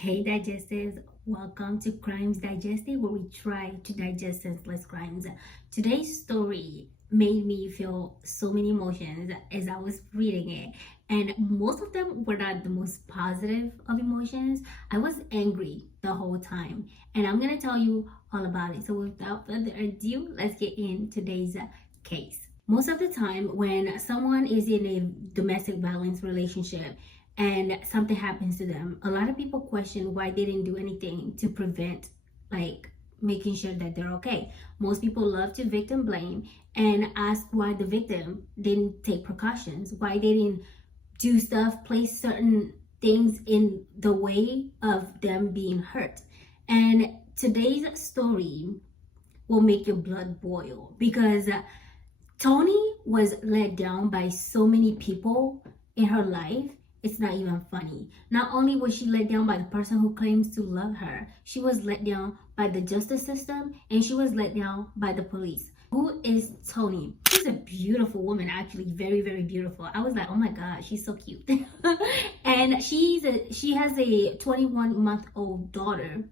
Hey digestives, welcome to Crimes Digested, where we try to digest senseless crimes. Today's story made me feel so many emotions as I was reading it, and most of them were not the most positive of emotions. I was angry the whole time, and I'm gonna tell you all about it. So without further ado, let's get in today's case. Most of the time, when someone is in a domestic violence relationship, and something happens to them, a lot of people question why they didn't do anything to prevent, like, making sure that they're okay. Most people love to victim blame and ask why the victim didn't take precautions, why they didn't do stuff, place certain things in the way of them being hurt. And today's story will make your blood boil because Tonie was let down by so many people in her life. It's not even funny. Not only was she let down by the person who claims to love her, she was let down by the justice system, and she was let down by the police. Who is Tonie? She's a beautiful woman, actually, very, very beautiful. I was like, oh my God, she's so cute. And she has a 21-month-old daughter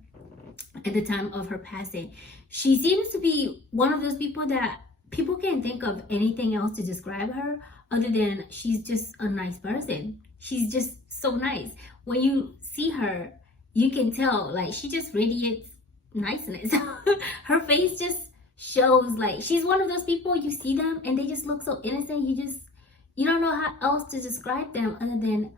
at the time of her passing. She seems to be one of those people that people can't think of anything else to describe her other than she's just a nice person. She's just so nice. When you see her, you can tell, like, she just radiates niceness. Her face just shows, like, she's one of those people, you see them and they just look so innocent. You don't know how else to describe them other than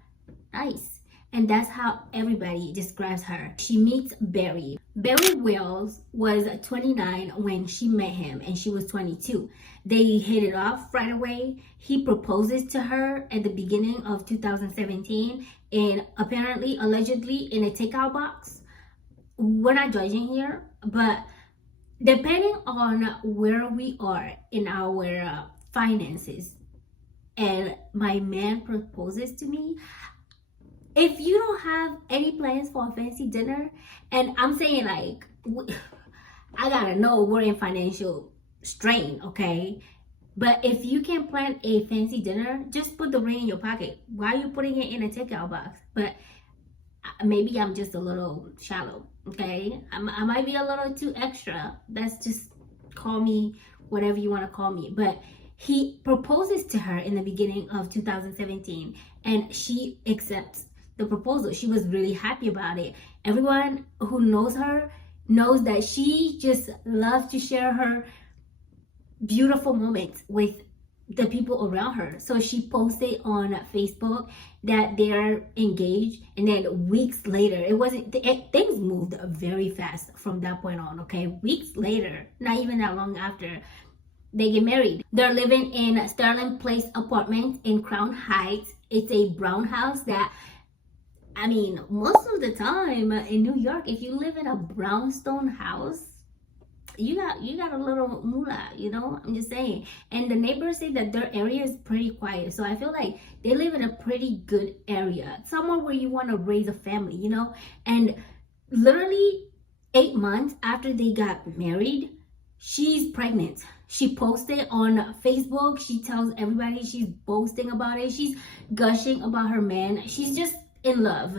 nice. And that's how everybody describes her. She meets Barry. Barry Wells was 29 when she met him, and she was 22. They hit it off right away. He proposes to her at the beginning of 2017, and apparently, allegedly, in a takeout box. We're not judging here, but depending on where we are in our finances, and my man proposes to me, if you don't have any plans for a fancy dinner, and I'm saying, like, I gotta know we're in financial strain, okay? But if you can plan a fancy dinner, just put the ring in your pocket. Why are you putting it in a takeout box? But maybe I'm just a little shallow, okay? I might be a little too extra. That's just, call me whatever you want to call me. But he proposes to her in the beginning of 2017, and she accepts the proposal. She was really happy about it. Everyone who knows her knows that she just loves to share her beautiful moments with the people around her. So she posted on Facebook that they're engaged, and then weeks later, things moved very fast from that point on, okay? Weeks later, not even that long after, they get married. They're living in Sterling Place apartment in Crown Heights. It's a brown house that, I mean, most of the time in New York, if you live in a brownstone house, you got a little moolah, you know? I'm just saying. And the neighbors say that their area is pretty quiet. So I feel like they live in a pretty good area. Somewhere where you want to raise a family, you know? And literally 8 months after they got married, she's pregnant. She posted on Facebook. She tells everybody, she's boasting about it. She's gushing about her man. She's just in love.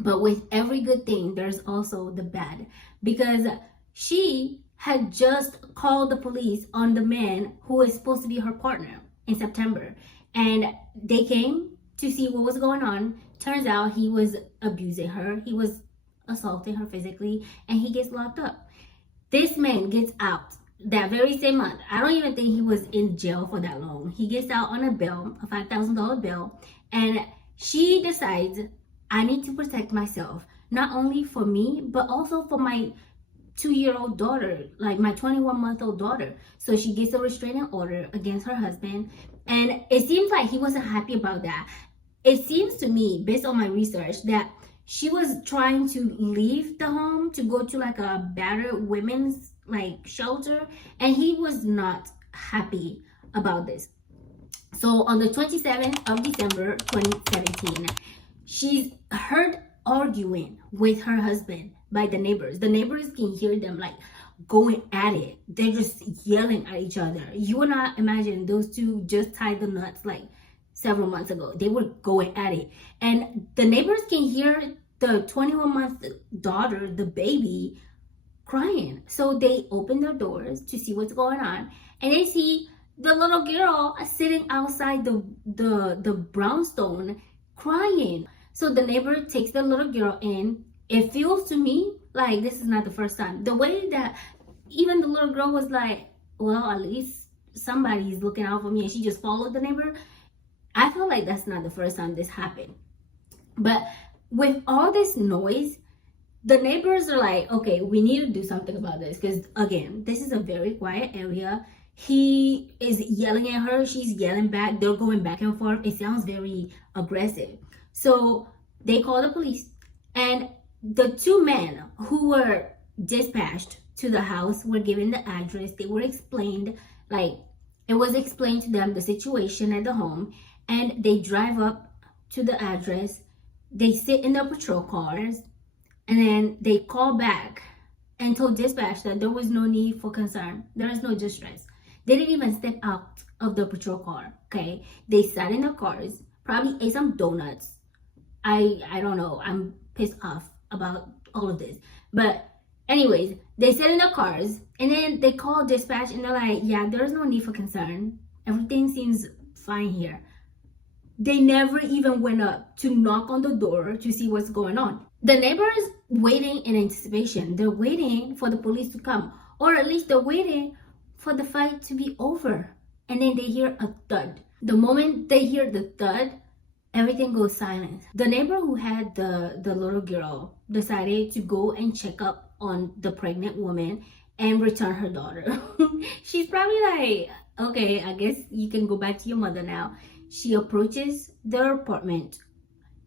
But with every good thing, there's also the bad, because she had just called the police on the man who is supposed to be her partner in September, and they came to see what was going on. Turns out he was abusing her. He was assaulting her physically, and he gets locked up. This man gets out that very same month. I don't even think he was in jail for that long. He gets out on a bail, a $5,000 bail, and she decides, I need to protect myself, not only for me, but also for my 2-year-old daughter, like my 21-month-old daughter. So she gets a restraining order against her husband, and it seems like he wasn't happy about that. It seems to me, based on my research, that she was trying to leave the home to go to like a battered women's like shelter, and he was not happy about this. So on the 27th of December 2017, she's heard arguing with her husband by the neighbors. The neighbors can hear them like going at it. They're just yelling at each other. You would not imagine those two just tied the nuts like several months ago. They were going at it. And the neighbors can hear the 21-month daughter, the baby, crying. So they open their doors to see what's going on, and they see the little girl sitting outside the brownstone crying. So the neighbor takes the little girl in. It feels to me like this is not the first time. The way that even the little girl was like, well, at least somebody's looking out for me, and she just followed the neighbor. I feel like that's not the first time this happened. But with all this noise, the neighbors are like, okay, we need to do something about this, because again, this is a very quiet area. He is yelling at her, she's yelling back, they're going back and forth. It sounds very aggressive. So they call the police, and the two men who were dispatched to the house were given the address. They were explained, like, it was explained to them the situation at the home, and they drive up to the address. They sit in their patrol cars, and then they call back and told dispatch that there was no need for concern. There is no distress. They didn't even step out of the patrol car, okay? They sat in their cars, probably ate some donuts. I don't know. I'm pissed off about all of this. But anyways, they sat in their cars, and then they called dispatch, and they're like, yeah, there's no need for concern. Everything seems fine here. They never even went up to knock on the door to see what's going on. The neighbors waiting in anticipation. They're waiting for the police to come, or at least they're waiting for the fight to be over. And then they hear a thud. The moment they hear the thud, everything goes silent. The neighbor who had the little girl decided to go and check up on the pregnant woman and return her daughter. She's probably like, okay, I guess you can go back to your mother now. She approaches their apartment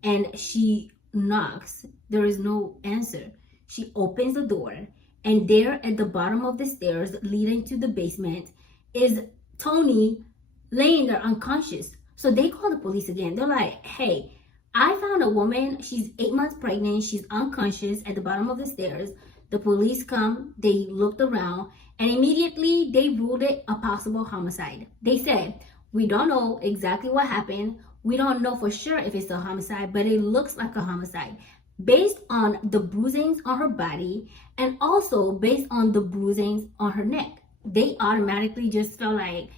and she knocks. There is no answer. She opens the door, and there at the bottom of the stairs leading to the basement is Tonie laying there unconscious. So they call the police again. They're like, hey, I found a woman. She's 8 months pregnant. She's unconscious at the bottom of the stairs. The police come. They looked around, and immediately they ruled it a possible homicide. They said, we don't know exactly what happened. We don't know for sure if it's a homicide, but it looks like a homicide based on the bruisings on her body and also based on the bruisings on her neck. They automatically just felt like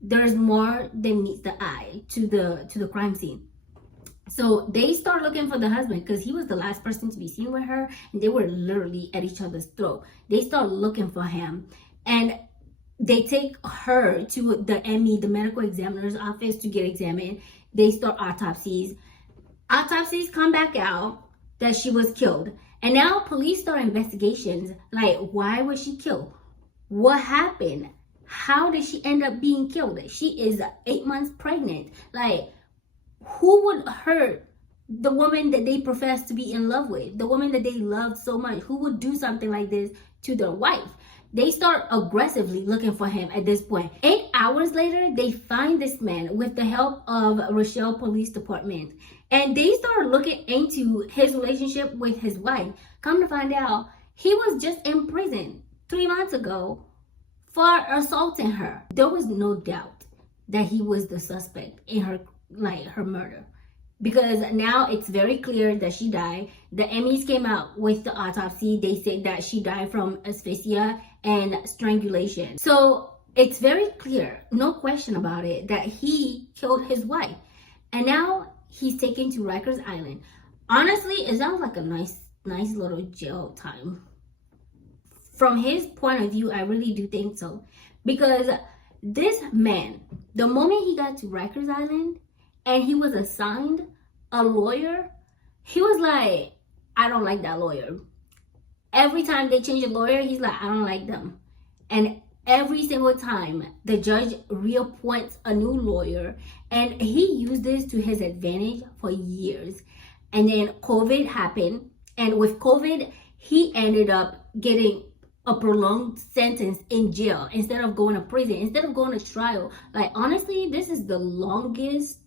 there's more than meets the eye to the crime scene. So they start looking for the husband, because he was the last person to be seen with her, and they were literally at each other's throat. They start looking for him, and they take her to the ME, the medical examiner's office, to get examined. They start autopsies. Autopsies come back out that she was killed. And now police start investigations, like, why was she killed? What happened? How did she end up being killed? She is 8 months pregnant. Like, who would hurt the woman that they profess to be in love with? The woman that they love so much? Who would do something like this to their wife? They start aggressively looking for him at this point. 8 hours later, they find this man with the help of Rochelle Police Department. And they start looking into his relationship with his wife. Come to find out, he was just in prison 3 months ago for assaulting her. There was no doubt that he was the suspect in her murder, because now it's very clear that she died. The MEs came out with the autopsy. They said that she died from asphyxia and strangulation. So it's very clear, no question about it, that he killed his wife. And now he's taken to Rikers Island. Honestly, it sounds like a nice little jail time. From his point of view, I really do think so. Because this man, the moment he got to Rikers Island and he was assigned a lawyer, he was like, I don't like that lawyer. Every time they change a lawyer, he's like, I don't like them. And every single time the judge reappoints a new lawyer, and he used this to his advantage for years. And then COVID happened, and with COVID, he ended up getting a prolonged sentence in jail instead of going to prison, instead of going to trial. Like, honestly, this is the longest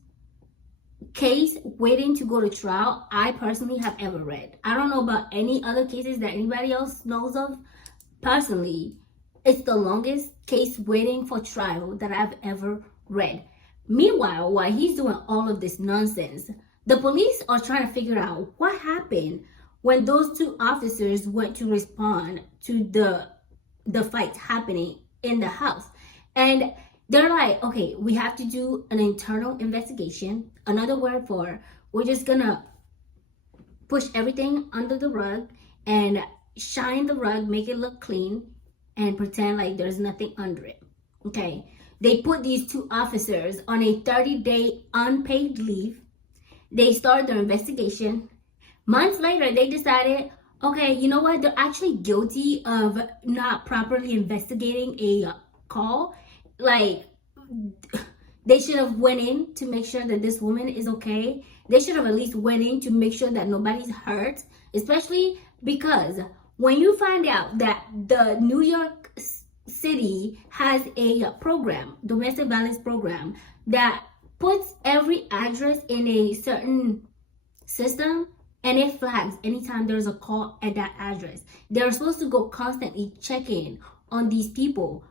case waiting to go to trial I personally have ever read. I don't know about any other cases that anybody else knows of. Personally, it's the longest case waiting for trial that I've ever read. Meanwhile, while he's doing all of this nonsense, The police are trying to figure out what happened when those two officers went to respond to the fight happening in the house. And they're like, okay, we have to do an internal investigation. Another word for, we're just gonna push everything under the rug and shine the rug, make it look clean, and pretend like there's nothing under it. Okay. They put these two officers on a 30-day unpaid leave. They started their investigation. Months later, they decided, okay, you know what? They're actually guilty of not properly investigating a call. Like, they should have went in to make sure that this woman is okay. They should have at least went in to make sure that nobody's hurt, especially because when you find out that the New York City has a program, domestic violence program, that puts every address in a certain system and it flags anytime there's a call at that address. They're supposed to go constantly checking on these people,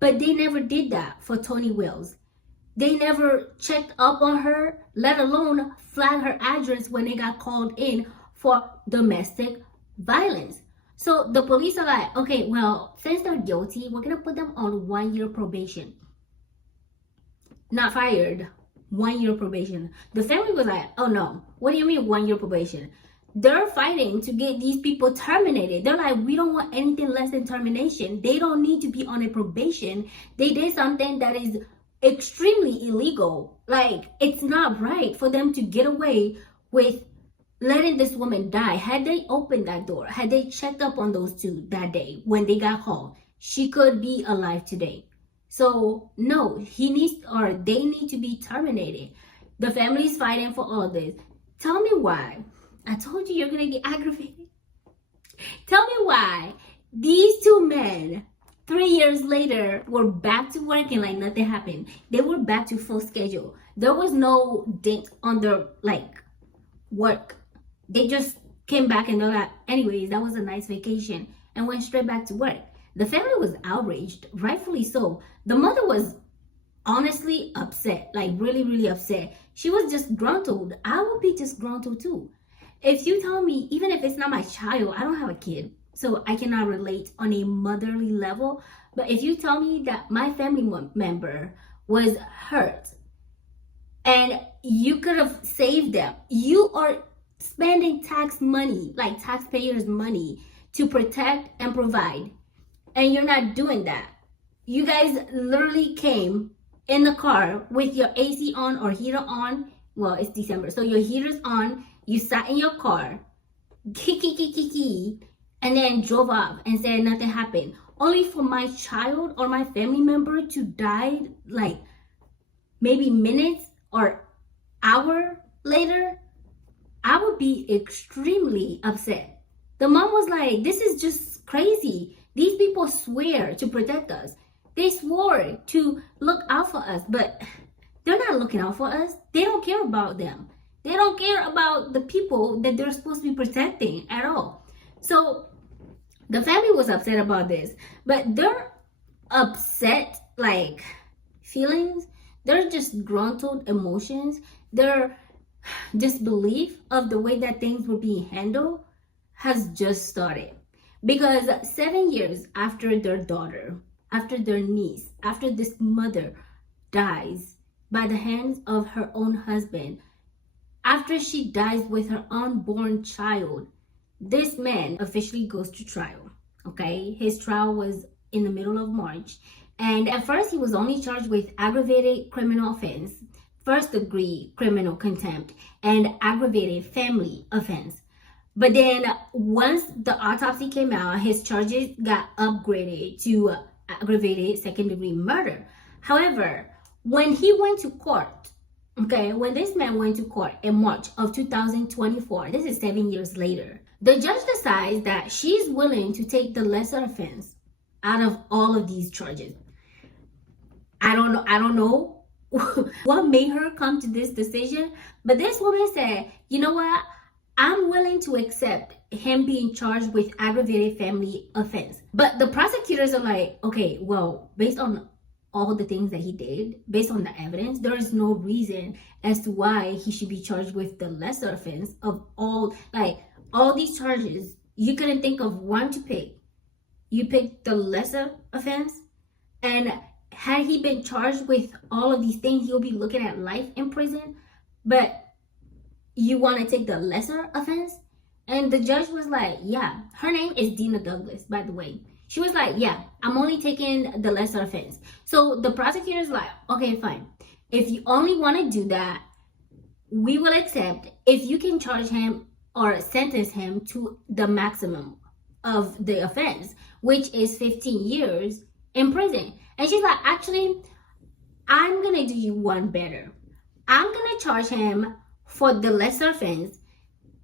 but they never did that for Tonie Wells. They never checked up on her, let alone flag her address when they got called in for domestic violence. So the police are like, okay, well, since they're guilty, we're gonna put them on 1 year probation. Not fired, 1 year probation. The family was like, oh no, what do you mean 1 year probation? They're fighting to get these people terminated. They're like, we don't want anything less than termination. They don't need to be on a probation. They did something that is extremely illegal. Like, it's not right for them to get away with letting this woman die. Had they opened that door, had they checked up on those two that day when they got called, she could be alive today. So no, he needs, or they need to be terminated. The family's fighting for all of this. Tell me why. I told you you're gonna get aggravated. Tell me why these two men 3 years later were back to working like nothing happened. They were back to full schedule. There was no dent on their work. They just came back and they're like, anyways, that was a nice vacation, and went straight back to work. The family was outraged, rightfully so. The mother was honestly upset, like really, really upset. She was just disgruntled. I would be disgruntled too. If you tell me, even if it's not my child, I don't have a kid, so I cannot relate on a motherly level. But if you tell me that my family member was hurt and you could have saved them, you are spending tax money, like taxpayers' money, to protect and provide, and you're not doing that. You guys literally came in the car with your AC on or heater on. Well, it's December, so your heater's on. You sat in your car, and then drove off and said nothing happened, only for my child or my family member to die like maybe minutes or hour later. I would be extremely upset. The mom was like, this is just crazy. These people swear to protect us. They swore to look out for us, but they're not looking out for us. They don't care about them. They don't care about the people that they're supposed to be protecting at all. So the family was upset about this, but they're upset feelings. They're just gruntled emotions. They're disbelief of the way that things were being handled has just started. Because 7 years after their daughter, after their niece, after this mother dies by the hands of her own husband, after she dies with her unborn child, this man officially goes to trial. Okay, his trial was in the middle of March, and at first he was only charged with aggravated criminal offense, first degree criminal contempt, and aggravated family offense. But then once the autopsy came out, his charges got upgraded to aggravated second degree murder. However, when he went to court, when this man went to court in March of 2024, this is 7 years later, the judge decides that she's willing to take the lesser offense out of all of these charges. I don't know what made her come to this decision, but this woman said, you know what? I'm willing to accept him being charged with aggravated family offense. But the prosecutors are like, okay, well, based on all the things that he did based on the evidence, there is no reason as to why he should be charged with the lesser offense of all these charges. You couldn't think of one to pick. You picked the lesser offense, and had he been charged with all of these things, he'll be looking at life in prison. But you want to take the lesser offense? And the judge was like, yeah, her name is Dina Douglas, by the way. She was like, yeah, I'm only taking the lesser offense. So the prosecutor's like, okay, fine. If you only want to do that, we will accept if you can charge him or sentence him to the maximum of the offense, which is 15 years in prison. And she's like, actually, I'm going to do you one better. I'm going to charge him for the lesser offense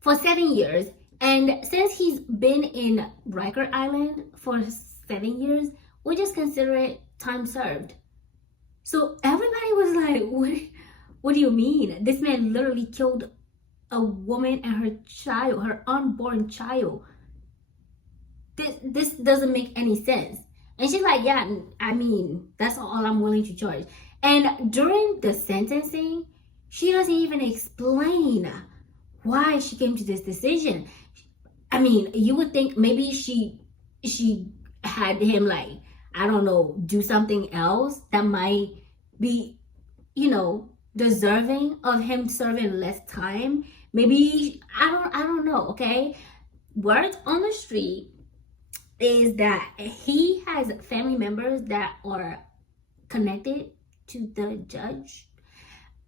for 7 years. And since he's been in Rikers Island for 7 years, we'll just consider it time served. So everybody was like, what do you mean? This man literally killed a woman and her child, her unborn child. This doesn't make any sense. And she's like, yeah, I mean, that's all I'm willing to charge. And during the sentencing, she doesn't even explain why she came to this decision. I mean, you would think maybe she had him, like, I don't know, do something else that might be, deserving of him serving less time. Maybe, I don't know, okay? Word on the street is that he has family members that are connected to the judge.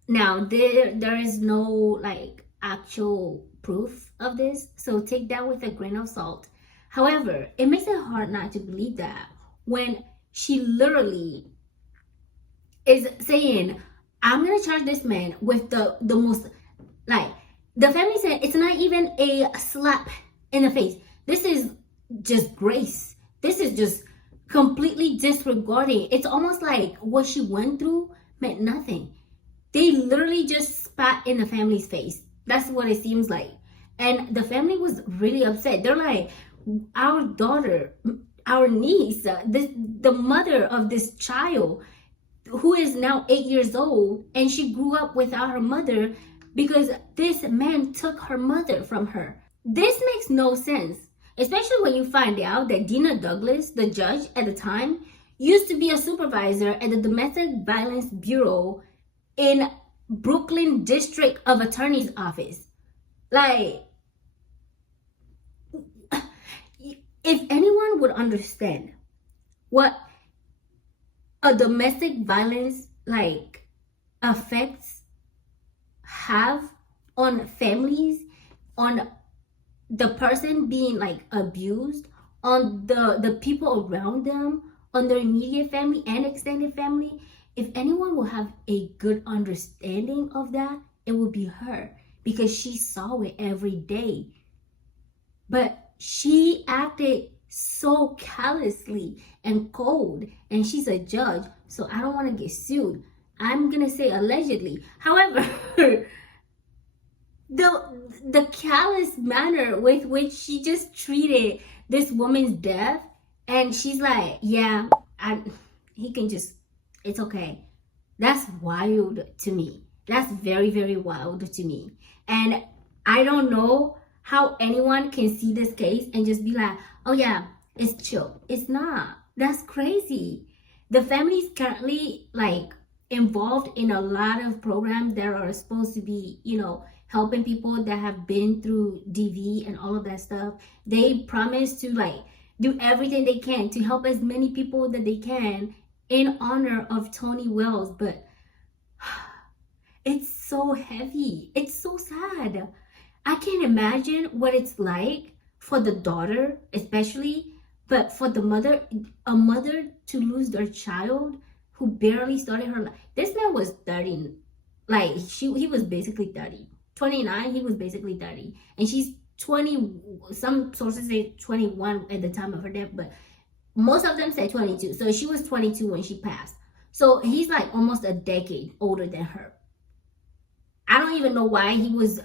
Now, there is no, like, actual proof of this, so take that with a grain of salt. However, it makes it hard not to believe that when she literally is saying, I'm gonna charge this man with the most, like, the family said it's not even a slap in the face. This is just grace. This is just completely disregarding. It's almost like what she went through meant nothing. They literally just spat in the family's face. That's what it seems like. And the family was really upset. They're like, our daughter, our niece, the mother of this child, who is now 8 years old, and she grew up without her mother because this man took her mother from her. This makes no sense, especially when you find out that Dina Douglas, the judge at the time, used to be a supervisor at the Domestic Violence Bureau in Brooklyn District of Attorney's Office. Like, if anyone would understand what a domestic violence, like, effects have on families, on the person being, like, abused, on the people around them, on their immediate family and extended family, if anyone will have a good understanding of that, it will be her, because she saw it every day. But she acted so callously and cold, and she's a judge, so I don't want to get sued. I'm gonna say allegedly. However, the callous manner with which she just treated this woman's death, and she's like, yeah, he can just, it's okay. That's wild to me. That's very, very wild to me. And I don't know how anyone can see this case and just be like, oh yeah, it's chill. It's not. That's crazy. The family is currently, like, involved in a lot of programs that are supposed to be, helping people that have been through DV and all of that stuff. They promise to, like, do everything they can to help as many people that they can in honor of Tonie Wells. But it's so heavy. It's so sad. I can't imagine what it's like for the daughter, especially, but for the mother, a mother to lose their child who barely started her life. This man was 30, like, he was basically 30. 29, he was basically 30. And she's 20, some sources say 21 at the time of her death, but most of them say 22. So she was 22 when she passed. So he's like almost a decade older than her. I don't even know why he was,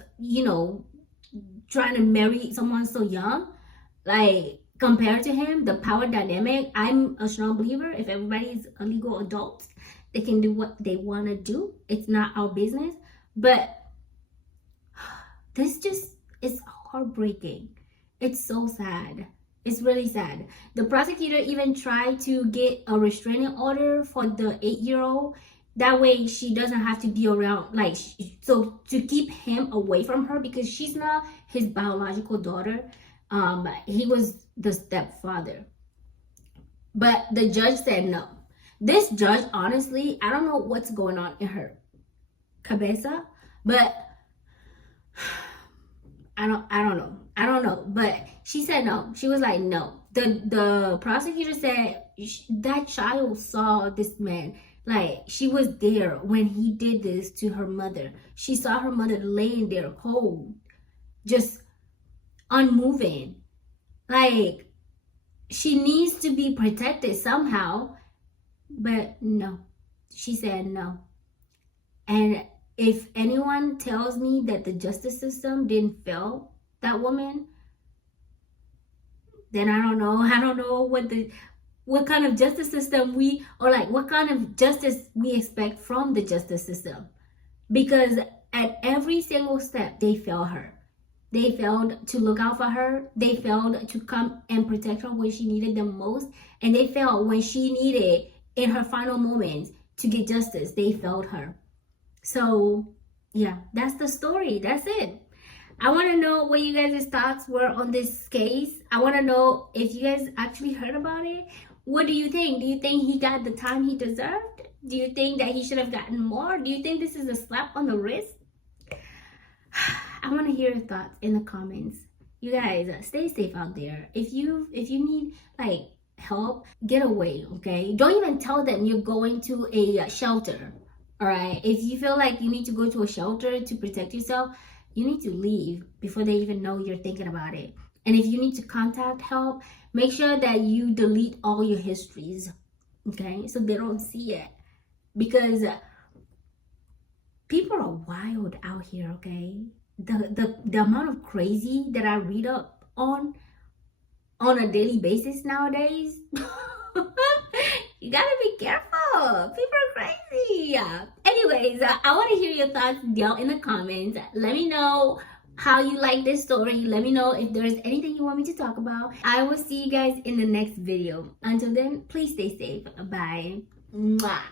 trying to marry someone so young. Like, compared to him, the power dynamic, I'm a strong believer. If everybody is a legal adult, they can do what they want to do. It's not our business. But this just is heartbreaking. It's so sad. It's really sad. The prosecutor even tried to get a restraining order for the 8-year-old. That way she doesn't have to be around, like, so to keep him away from her, because she's not his biological daughter. He was the stepfather. But the judge said no. This judge, honestly, I don't know what's going on in her cabeza, but I don't know. But she said no. She was like, no. The prosecutor said that child saw this man. Like, she was there when he did this to her mother. She saw her mother laying there cold, just unmoving. Like, she needs to be protected somehow. But no. She said no. And if anyone tells me that the justice system didn't fail that woman, then I don't know what kind of justice system what kind of justice we expect from the justice system. Because at every single step, they failed her. They failed to look out for her. They failed to come and protect her when she needed them most. And they failed when she needed, in her final moments, to get justice. They failed her. So, yeah, that's the story. That's it. I want to know what you guys' thoughts were on this case. I want to know if you guys actually heard about it. What do you think? Do you think he got the time he deserved? Do you think that he should have gotten more? Do you think this is a slap on the wrist? I want to hear your thoughts in the comments. You guys, stay safe out there. If you need, like, help, get away, okay? Don't even tell them you're going to a shelter. All right, if you feel like you need to go to a shelter to protect yourself, you need to leave before they even know you're thinking about it. And if you need to contact help, make sure that you delete all your histories, okay? So they don't see it. Because people are wild out here, okay? The amount of crazy that I read up on a daily basis nowadays. You gotta be careful. People are crazy. Anyways, I want to hear your thoughts down in the comments. Let me know how you like this story. Let me know if there's anything you want me to talk about. I will see you guys in the next video. Until then, please stay safe. Bye. Mwah.